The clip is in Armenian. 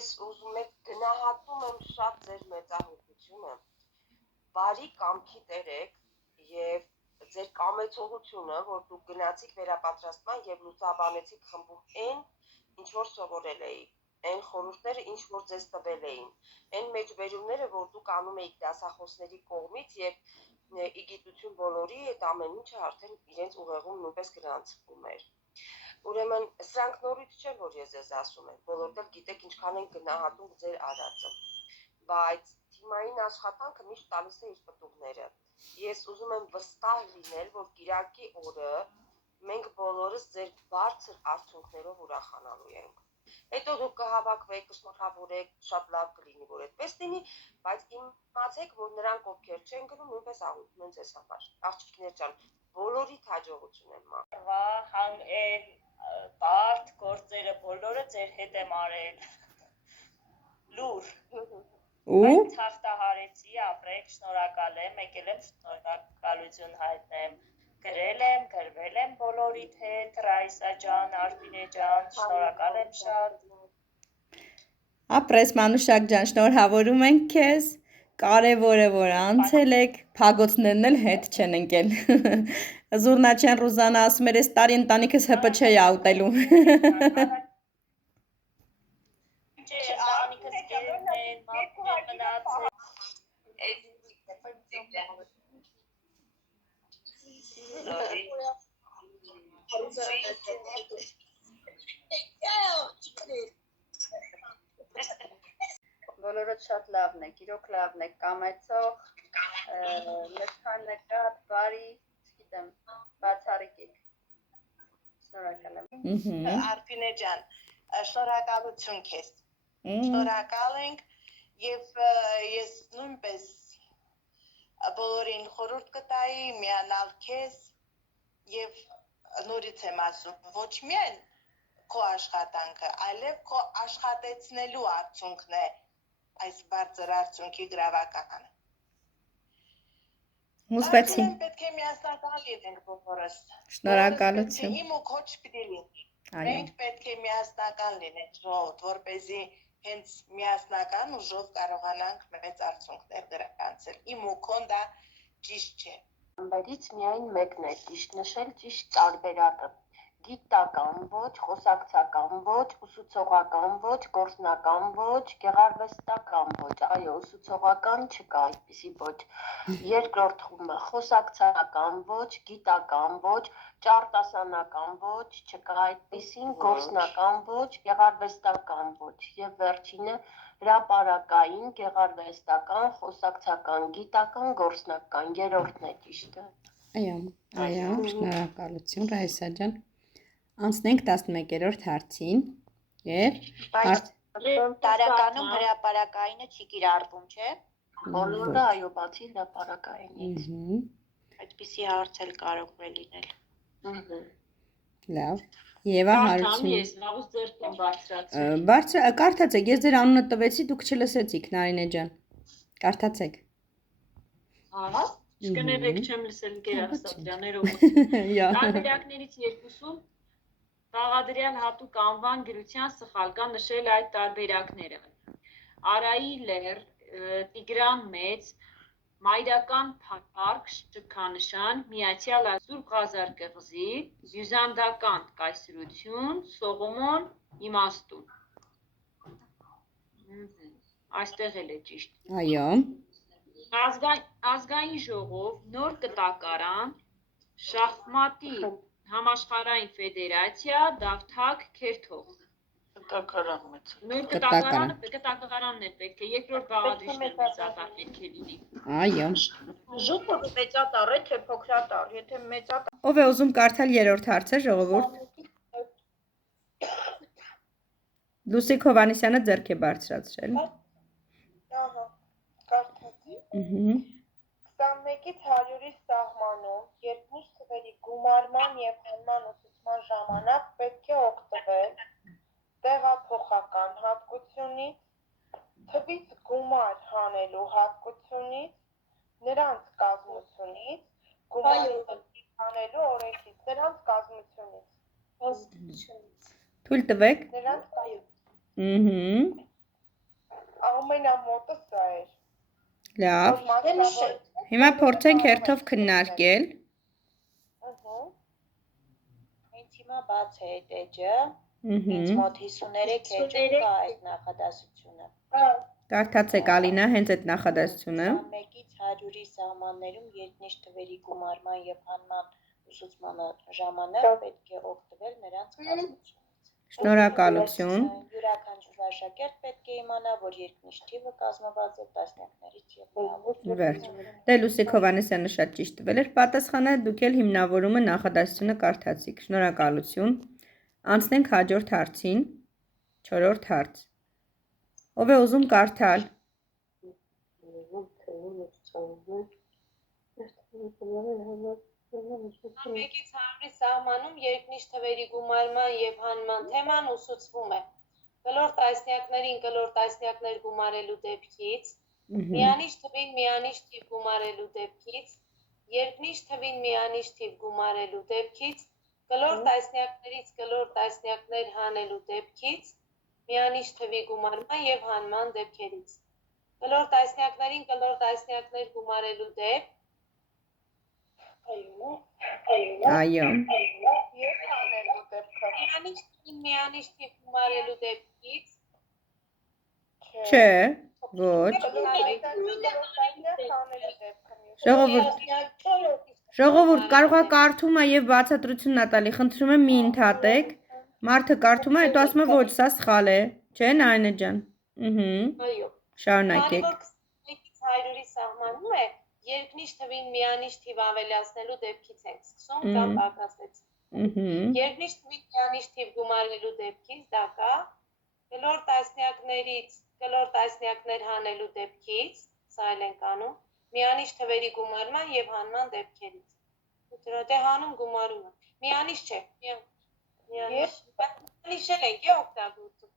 ես ուզում եմ գնահատում եմ շատ ձեր մեծահոգությունը, բարի կամքի տերեք եւ ձեր կամեցողությունը, որ դուք գնացիք վերապատրաստման եւ լուսաբանեցիք խմբում այն, ինչ որ սովորել էիք, այն խորհուրդները, ինչ որ ձեզ տվել էին, այն մեջբերումները, որ դուք անում էիք դասախոսների կողմից եւ ի գիտություն բոլորի այդ ամեն ինչը արդեն իրենց ուղեղում նույնպես գրանցվում էր։ Ուրեմն սրանք նորից չէ, որ ես ձեզ ասում եմ, բոլորդ էլ գիտեք ինչքան են գնահատում ձեր արածը, բայց թիմային աշխատանքը միշտ տալիս է իր պտուղները։ Ես ուզում եմ վստահ լինել, որ կիրակի օրը մենք բոլորս ձեր բարձր արդյունքներով ուրախանալու ենք։ Հետո դուք կհավաքվեք, կշնորհավորեք, շատ լավ կլինի, որ այդպես լինի, բայց իմացեք, որ նրանք, ովքեր չեն գնում, նույնպես աղոթում են ձեզ համար։ Աղջիկներ ջան, բոլորիդ հաջողություն եմ մաղթում։ Բարդ գործերը բոլորը ձեր հետ եմ արել։ Լուր։ Այդ հաղթահարեցի, ապրեք, շնորհակալ եմ, եկել եմ շնորհակալություն հայտնեմ։ Գրել եմ, գրվել եմ բոլորիդ հետ, Ռայսա ջան, Արմինե ջան, շնորհակալ եմ շատ։ Ապրես Մանուշակ ջան, շնորհավորում ենք քեզ։ Կարևորը որ անցել եք, փագոցներն էլ հետ չեն ընկել։ Զուռնաչյան Ռուզանա ասում էր, այս տարի ընտանիքս ՀՊՉ է ուտելու։ Բոլորդ շատ լավն եք, իրոք լավն եք, կամեցող, մեջքան նկատ, բարի, չգիտեմ, բացառիկ եք, շնորհակալ եմ։ Արփինե ջան, շնորհակալություն քեզ, շնորհակալ ենք և ես նույնպես բոլորին խորհուրդ կտայի, միանալ քեզ և նորից եմ ասում, ոչ միայն քո աշխատանքը, այլև քո աշխատեցնելու արդյունքն է այս բարձր արդյունքի գրավականը։ Հուսվեցի։ Պետք է միասնական լինենք բոլորս։ Շնորհակալություն։ Իմ ու քո չպիտի լինի։ Մենք պետք է միասնական լինենք, որպեսզի հենց միասնական ուժով կարողանանք մեծ արդյունքներ գրանցել։ Իմ ու քոն դա ճիշտ չէ։ Ամբերից միայն մեկն է ճիշտ նշել, ճիշտ տարբերակը։ Գիտական ոչ, խոսակցական ոչ, ուսուցողական ոչ, գործնական ոչ, գեղարվեստական ոչ, այո, ուսուցողական չկա այդպիսի ոչ։ Երկրորդ խումբը խոսակցական ոչ, գիտական ոչ, ճարտասանական ոչ, չկա այդպիսին, գործնական ոչ, գեղարվեստական ոչ, եւ վերջինը հրապարակային, գեղարվեստական, խոսակցական, գիտական, գործնական, երրորդն է ճիշտը։ Այո, շնորհակալություն Ռայսա ջան։ Անցնենք 11-րդ հարցին եւ Տարականում հրապարակայինը չի կիրառվում, չէ։ Բոլորը այո, բացի հրապարակայինից։ Այդպիսի հարց էլ կարող է լինել։ Լավ։ Եվա հարցում։ Ես լավուց ձեր տոն բարձրացրել։ Կարդացեք, ես ձեր անունը տվեցի, դուք չլսեցիք, Նարինե ջան։ Կարդացեք։ Ահա, չկներեք, չեմ լսել գերաստրյաներով։ Տարբերակներից երկուսում Բաղադրյալ հատուկ անվան գրության սխալկան նշել այդ տարբերակները։ Արայի լեռ, Տիգրան մեծ, Մայրական փառք, շքանշան, Միացյալ Սուրբ Ղազար կղզի, Բյուզանդական կայսրություն, Սողոմոն իմաստուն։ Այստեղ էլ է ճիշտ։ Այո։ Ազգային ժողով, նոր կտակարան, շախմատի համաշխարհային ֆեդերացիա, Դավթակ քերթող։ Կտակարան մեծ։ Նոր կտակարանն է պետք է, երկրորդ բաղադրիչն է մեծատար պետք է լինի։ Այո։ Ժողովը մեծատար է, թե փոքրատար, եթե մեծատար։ Ով է ուզում կարդալ երրորդ հարցը, ժողովուրդ։ Լուսիկ Հովհաննիսյանը ձեռք է բարձրացրել։ Ահա, կարդացի։ 21-ից 100-ի սահմանում, երբ միշտ թվերի գումարման և հանման ուսուցման ժամանակ պետք է օգտվել տեղափոխական հատկությունից, թվից գումար հանելու հատկությունից, նրանց կազմությունից, գումարի հանելու օրենքից, նրանց կազմությունից։ Թույլ տվեք։ Նրանց կայուն։ ամենամոտը սա էր։ Լավ։ Մասնավոր Հիմա փորձենք հերթով քննարկել։ Հենց հիմա բաց է այդ էջը, ինձ Ահա։ մոտ 53 էջում կա այդ նախադասությունը։ Կարդացեք Ալինա հենց այդ նախադասությունը։ 21-ից 100-ի սահմաններում երկնիշ թվերի գումարման եւ հանման ուսուցմանը ժամանակ պետք է օգտվել նրանց կազմությունից։ Շնորհակալություն։ Յուրաքանչյուր աշակերտ պետք է իմանա, որ երկնիշ թիվը կազմված է տասնյակներից եւ միավորներից։ Վերջ։ Դե Լուսիկ Հովհաննիսյանը շատ ճիշտ տվել էր պատասխանը, դուք էլ հիմնավորումը նախադասությունը կարդացիք։ Շնորհակալություն։ Անցնենք հաջորդ հարցին։ 4-րդ հարց։ Ով է ուզում կարդալ։ Մեկից 100-ի սահմանում երկնիշ թվերի գումարման և հանման թեման ուսուցվում է։ Կլոր տասնյակներին կլոր տասնյակներ գումարելու դեպքից, միանիշ թվին միանիշ թիվ գումարելու դեպքից, երկնիշ թվին միանիշ թիվ գումարելու դեպքից, կլոր տասնյակներից կլոր տասնյակներ հանելու դեպքից, միանիշ թվի գումարման և հանման դեպքերից։ Կլոր տասնյակներին կլոր տասնյակներ գումարելու դեպք, Այո։ Եվ հանելու դեպքը։ միանիշ թվին միանիշ թիվ գումարելու դեպքից, Չէ, ոչ։ Ժողովուրդ, կարող է կարդում է եւ բացատրությունն է տալի, խնդրում եմ մի ընդհատեք։ Մարդը կարդում է, հետո ասում է ոչ, սա սխալ է։ Չէ, Նայնա ջան։ այո, Շարունակեք։ 100-ից 100-ի սահմանում է, երկնիշ թվին միանիշ թիվ ավելացնելու դեպքից ենք սկսում կամ պակասեցնում։ Երկնիշ թվին միանիշ թիվ գումարելու դեպքից դա կա, կլոր տասնյակներից կլոր տասնյակներ հանելու դեպքից, սա էլ ենք անում, միանիշ թվերի գումարման և հանման դեպքերից։ Դե հանում գումարումը։ Միանիշ չէ, միանիշ էլ ենք օգտագործում։